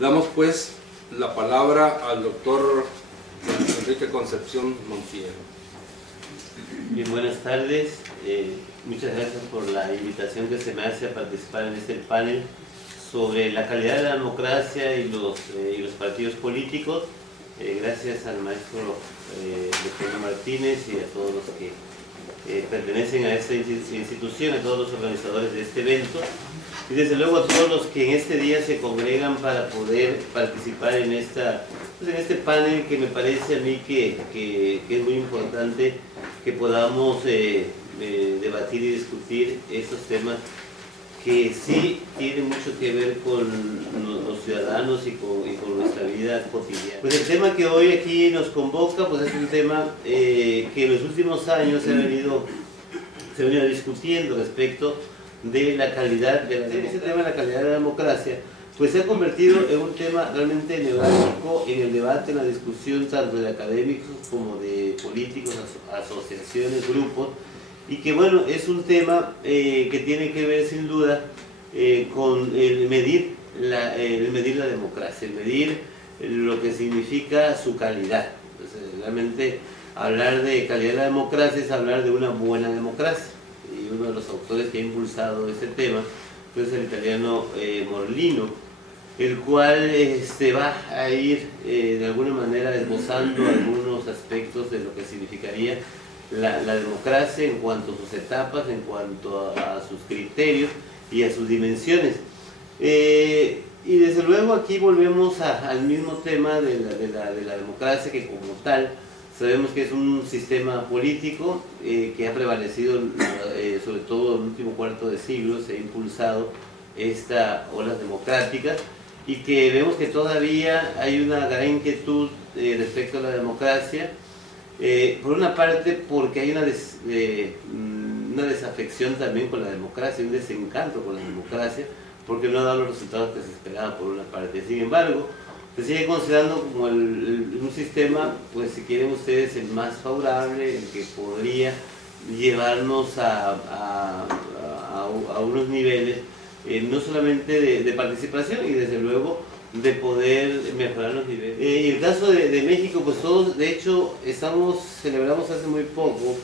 Damos pues la palabra al doctor Enrique Concepción Montiero. Bien, buenas tardes. Muchas gracias por la invitación que se me hace a participar en este panel sobre la calidad de la democracia y los partidos políticos. Gracias al maestro Leopoldo Martínez y a todos los que pertenecen a esta institución, a todos los organizadores de este evento, y desde luego a todos los que en este día se congregan para poder participar en este panel, que me parece a mí que es muy importante que podamos debatir y discutir estos temas que sí tienen mucho que ver con los ciudadanos y con nuestra vida cotidiana. Pues el tema que hoy aquí nos convoca pues es un tema que en los últimos años se ha venido discutiendo respecto de la calidad de la democracia. Este tema de la calidad de la democracia pues se ha convertido en un tema realmente neurálgico en el debate, en la discusión tanto de académicos como de políticos, asociaciones, grupos, y que bueno, es un tema que tiene que ver sin duda con el medir la democracia, el medir lo que significa su calidad. Entonces, realmente hablar de calidad de la democracia es hablar de una buena democracia, y uno de los autores que ha impulsado este tema pues es el italiano Morlino, el cual va a ir de alguna manera esbozando algunos aspectos de lo que significaría la democracia en cuanto a sus etapas, en cuanto a sus criterios y a sus dimensiones. Y desde luego aquí volvemos al mismo tema de la democracia, que como tal sabemos que es un sistema político que ha prevalecido sobre todo en el último cuarto de siglo. Se ha impulsado esta olas democráticas y que vemos que todavía hay una gran inquietud respecto a la democracia. Por una parte porque hay una desafección también con la democracia, un desencanto con la democracia, porque no ha dado los resultados que se esperaban por una parte. Sin embargo, se sigue considerando como un sistema, pues si quieren ustedes, el más favorable, el que podría llevarnos a unos niveles no solamente de participación y desde luego de poder mejorar los niveles. En el caso de México, pues todos, de hecho, celebramos hace muy poco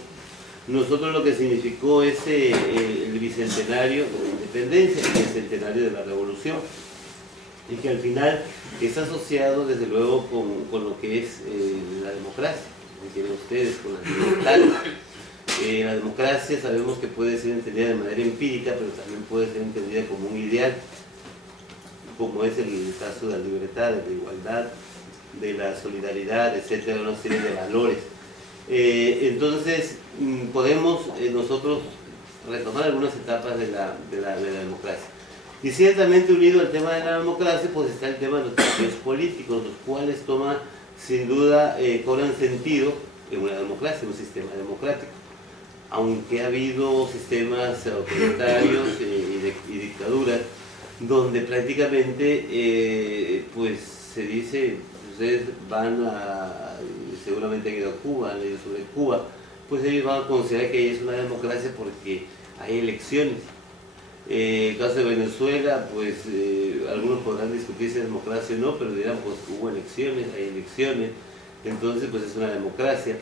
nosotros lo que significó el bicentenario de la independencia, el bicentenario de la revolución, y que al final está asociado desde luego con lo que es la democracia, que tienen ustedes, con las libertades. La democracia sabemos que puede ser entendida de manera empírica, pero también puede ser entendida como un ideal, como es el caso de la libertad, de la igualdad, de la solidaridad, etcétera, una serie de valores. Entonces, podemos nosotros retomar algunas etapas de la democracia. Y ciertamente unido al tema de la democracia, pues está el tema de los partidos políticos, los cuales sin duda, cobran sentido en una democracia, en un sistema democrático. Aunque ha habido sistemas autoritarios y dictaduras, donde prácticamente pues se dice, ustedes seguramente han ido a Cuba, han leído sobre Cuba, pues ellos van a considerar que es una democracia porque hay elecciones. El caso de Venezuela, pues algunos podrán discutir si es democracia o no, pero dirán, pues hubo elecciones, hay elecciones, entonces pues es una democracia.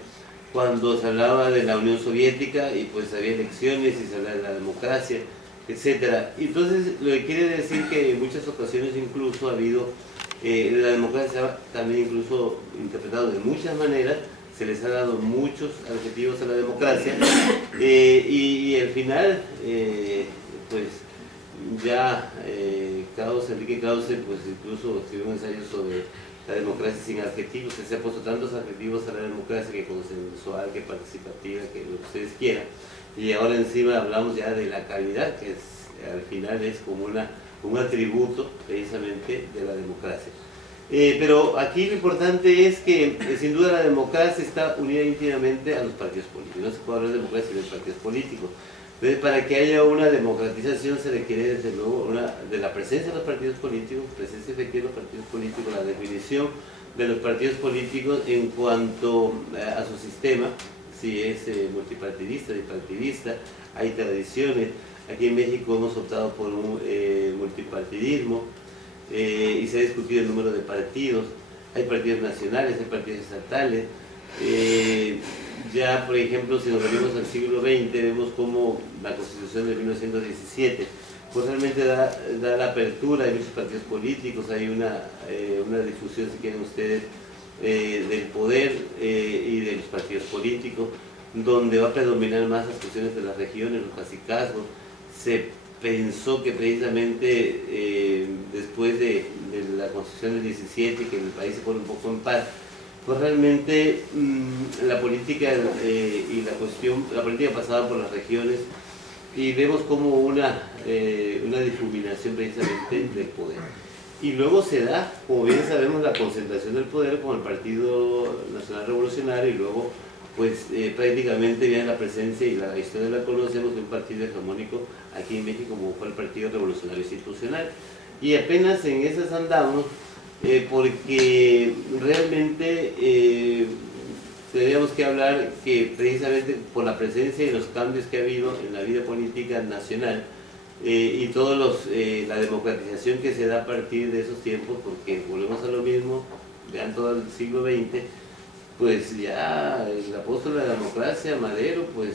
Cuando se hablaba de la Unión Soviética y pues había elecciones y se hablaba de la democracia, etcétera. Entonces, lo que quiere decir que en muchas ocasiones incluso ha habido, la democracia también incluso interpretado de muchas maneras, se les ha dado muchos adjetivos a la democracia, y al final, pues ya Enrique Krause, pues incluso escribió un ensayo sobre la democracia sin adjetivos, que se ha puesto tantos adjetivos a la democracia, que consensual, que participativa, que lo que ustedes quieran. Y ahora encima hablamos ya de la calidad, que al final es como un atributo precisamente de la democracia. Pero aquí lo importante es que sin duda la democracia está unida íntimamente a los partidos políticos. No se puede hablar de democracia sin los partidos políticos. Entonces, para que haya una democratización se requiere desde luego de la presencia de los partidos políticos, presencia efectiva de los partidos políticos, la definición de los partidos políticos en cuanto a su sistema, si es multipartidista, bipartidista. Hay tradiciones. Aquí en México hemos optado por un multipartidismo. y se ha discutido el número de partidos. Hay partidos nacionales, hay partidos estatales. Ya, por ejemplo, si nos referimos al siglo XX, vemos cómo la Constitución de 1917 pues realmente da la apertura, hay muchos partidos políticos, hay una difusión, si quieren ustedes, del poder y de los partidos políticos, donde va a predominar más las cuestiones de las regiones, los cacicazgos. Se pensó que precisamente después de la Constitución del 17, que el país se pone un poco en paz, pues realmente la política y la política pasaba por las regiones, y vemos como una difuminación precisamente del poder. Y luego se da, como bien sabemos, la concentración del poder con el Partido Nacional Revolucionario, y luego pues prácticamente viene la presencia, y la historia la conocemos, de un partido hegemónico aquí en México como fue el Partido Revolucionario Institucional. Y apenas en esas andamos, porque realmente tendríamos que hablar que precisamente por la presencia y los cambios que ha habido en la vida política nacional, y la democratización que se da a partir de esos tiempos, porque volvemos a lo mismo, vean todo el siglo XX, pues ya el apóstol de la democracia, Madero, pues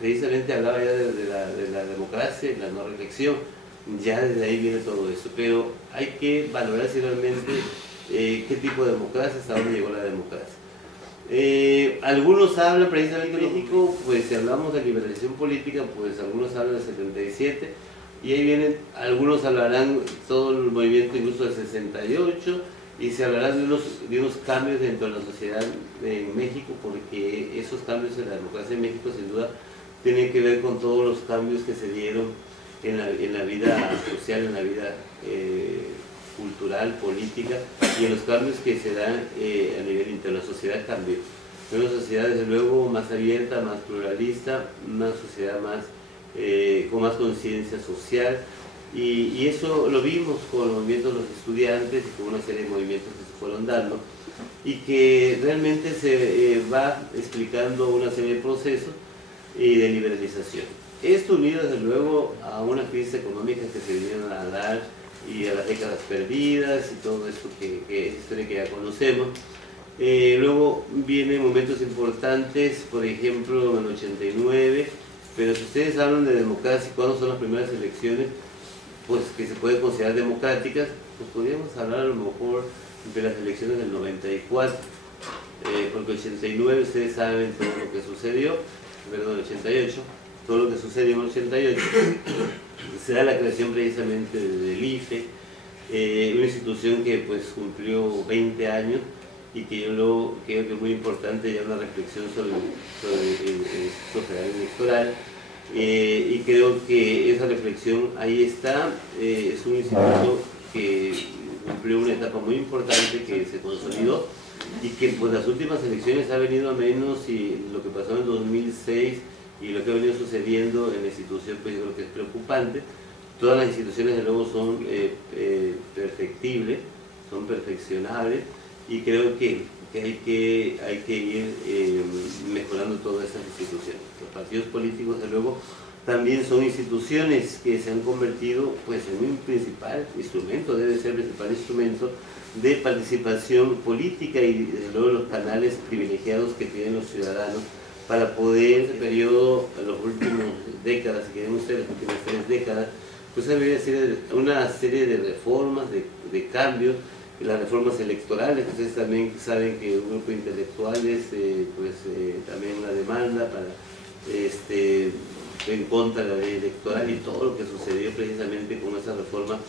precisamente hablaba ya de la democracia y la no reelección. Ya desde ahí viene todo eso, pero hay que valorar si realmente qué tipo de democracia, hasta dónde llegó la democracia. Algunos hablan precisamente en México, pues si hablamos de liberalización política, pues algunos hablan del 77, y ahí vienen, algunos hablarán todo el movimiento incluso del 68, y se hablará de unos cambios dentro de la sociedad en México, porque esos cambios en la democracia en México sin duda tienen que ver con todos los cambios que se dieron en la vida social, en la vida cultural, política, y en los cambios que se dan a nivel interno. La sociedad cambió. Es una sociedad desde luego más abierta, más pluralista, una sociedad con más conciencia social, y eso lo vimos con los movimientos de los estudiantes y con una serie de movimientos que se fueron dando, y que realmente se va explicando una serie de procesos de liberalización. Esto unido desde luego a una crisis económica que se vinieron a dar, y a las décadas perdidas y todo esto que es historia que ya conocemos. Luego vienen momentos importantes, por ejemplo en el 89, pero si ustedes hablan de democracia, ¿cuándo son las primeras elecciones pues que se pueden considerar democráticas? Pues podríamos hablar a lo mejor de las elecciones del 94, porque el 89 ustedes saben todo lo que sucedió, perdón, el 88, todo lo que sucedió en el 88, se da la creación precisamente del IFE, una institución que pues cumplió 20 años, y que yo creo que es muy importante ya una reflexión sobre el Instituto Federal Electoral, y creo que esa reflexión ahí está. Es un instituto que cumplió una etapa muy importante, que se consolidó, y que pues las últimas elecciones ha venido a menos, y lo que pasó en 2006 y lo que ha venido sucediendo en la institución, pues yo creo que es preocupante. Todas las instituciones de nuevo son perfectibles, son perfeccionables, y creo que hay que ir mejorando todas estas instituciones. Los partidos políticos de luego también son instituciones que se han convertido pues en un principal instrumento, debe ser el principal instrumento de participación política, y desde luego los canales privilegiados que tienen los ciudadanos para poder, en este periodo, en las últimas décadas, si quieren ustedes, las últimas 3 décadas, pues ha habido una serie de reformas, de cambios, las reformas electorales. Ustedes también saben que un grupo de intelectuales también la demanda en contra de la ley electoral, y todo lo que sucedió precisamente con esas reformas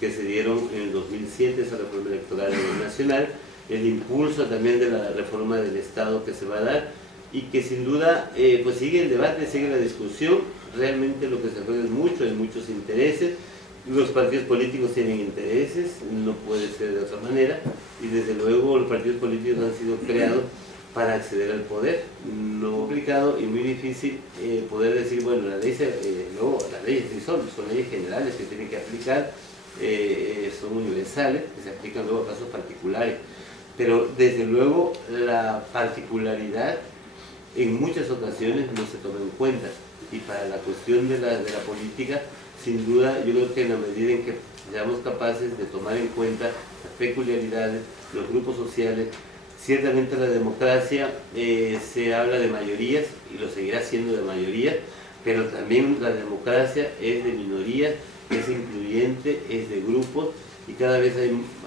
que se dieron en el 2007, esa reforma electoral nacional, el impulso también de la reforma del Estado que se va a dar, y que sin duda pues sigue el debate, sigue la discusión. Realmente lo que se juega es mucho, hay muchos intereses, los partidos políticos tienen intereses, no puede ser de otra manera, y desde luego los partidos políticos han sido creados para acceder al poder. No complicado y muy difícil poder decir, bueno, las leyes sí son leyes generales que tienen que aplicar, son universales, que se aplican luego a casos particulares, pero desde luego la particularidad en muchas ocasiones no se toma en cuenta, y para la cuestión de la política, sin duda, yo creo que en la medida en que seamos capaces de tomar en cuenta las peculiaridades, los grupos sociales. Ciertamente la democracia se habla de mayorías y lo seguirá siendo de mayorías, pero también la democracia es de minorías, es incluyente, es de grupos, y cada vez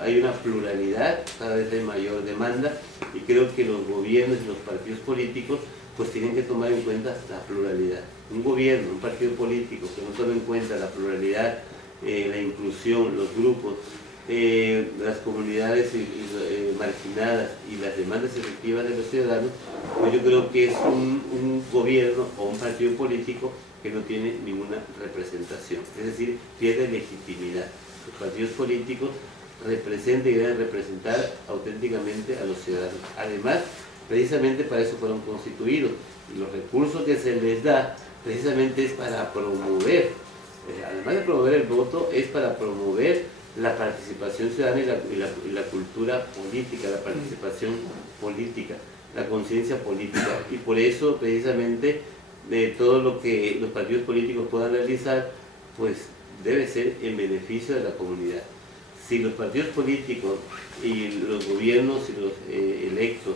hay una pluralidad, cada vez hay mayor demanda, y creo que los gobiernos y los partidos políticos pues tienen que tomar en cuenta la pluralidad. Un gobierno, un partido político que no tome en cuenta la pluralidad, la inclusión, los grupos, las comunidades marginadas y las demandas efectivas de los ciudadanos, pues yo creo que es un gobierno o un partido político que no tiene ninguna representación, es decir, pierde legitimidad. Los partidos políticos representan y deben representar auténticamente a los ciudadanos. Además, precisamente para eso fueron constituidos, y los recursos que se les da precisamente es para promover, además de promover el voto, es para promover la participación ciudadana y la cultura política, la participación política, la conciencia política, y por eso precisamente todo lo que los partidos políticos puedan realizar pues debe ser en beneficio de la comunidad. Si los partidos políticos y los gobiernos y los electos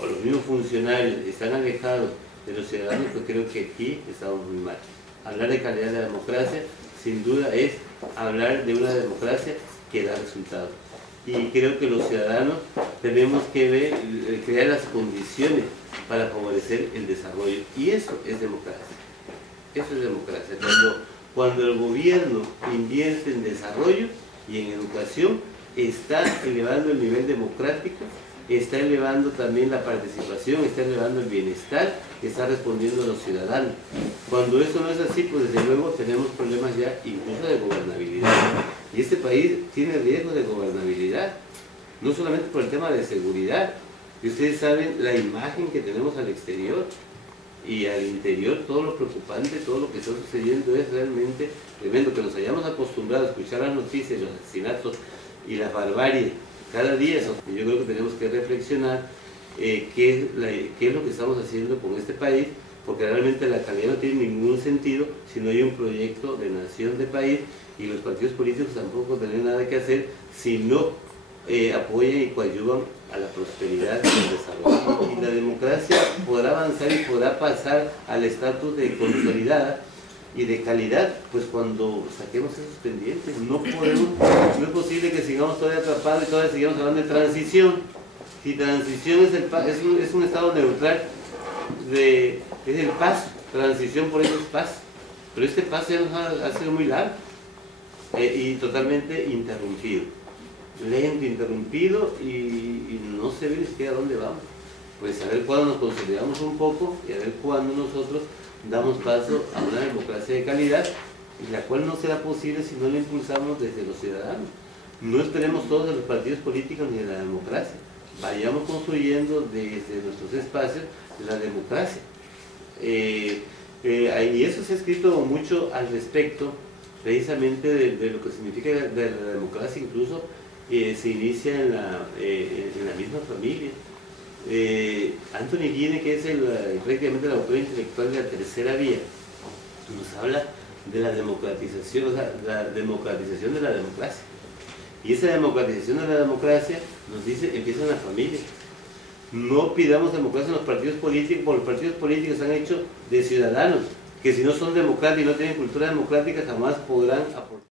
o los mismos funcionarios están alejados de los ciudadanos, pues creo que aquí estamos muy mal. Hablar de calidad de la democracia sin duda es hablar de una democracia que da resultados. Y creo que los ciudadanos tenemos que crear las condiciones para favorecer el desarrollo. Y eso es democracia. Eso es democracia. Cuando el gobierno invierte en desarrollo y en educación, está elevando el nivel democrático, está elevando también la participación, está elevando el bienestar que está respondiendo a los ciudadanos. Cuando eso no es así, pues desde luego tenemos problemas ya incluso de gobernabilidad. Y este país tiene riesgo de gobernabilidad, no solamente por el tema de seguridad, y ustedes saben la imagen que tenemos al exterior y al interior, todo lo preocupante, todo lo que está sucediendo es realmente tremendo. Que nos hayamos acostumbrado a escuchar las noticias, los asesinatos y la barbarie cada día. Yo creo que tenemos que reflexionar qué es lo que estamos haciendo con este país, porque realmente la calidad no tiene ningún sentido si no hay un proyecto de nación, de país, y los partidos políticos tampoco tienen nada que hacer si no apoyan y coadyuvan a la prosperidad y al desarrollo. Y la democracia podrá avanzar y podrá pasar al estatus de consolidada y de calidad, pues cuando saquemos esos pendientes. No es posible que sigamos todavía atrapados y todavía sigamos hablando de transición. Si transición es un estado neutral, es el paso, transición por eso es paso. Pero este paso ya nos ha sido muy largo y totalmente interrumpido. Lento, interrumpido, y no se ve ni siquiera a dónde vamos. Pues a ver cuándo nos consolidamos un poco y a ver cuándo nosotros damos paso a una democracia de calidad, y la cual no será posible si no la impulsamos desde los ciudadanos. No esperemos todos de los partidos políticos ni de la democracia. Vayamos construyendo desde nuestros espacios la democracia. Y eso se ha escrito mucho al respecto, precisamente de lo que significa de la democracia. Incluso se inicia en la misma familia. Anthony Giddens, que es prácticamente el autor intelectual de la tercera vía, nos habla de la democratización, o sea, la democratización de la democracia. Y esa democratización de la democracia, nos dice, empieza en la familia. No pidamos democracia en los partidos políticos, porque los partidos políticos se han hecho de ciudadanos, que si no son democráticos y no tienen cultura democrática, jamás podrán aportar.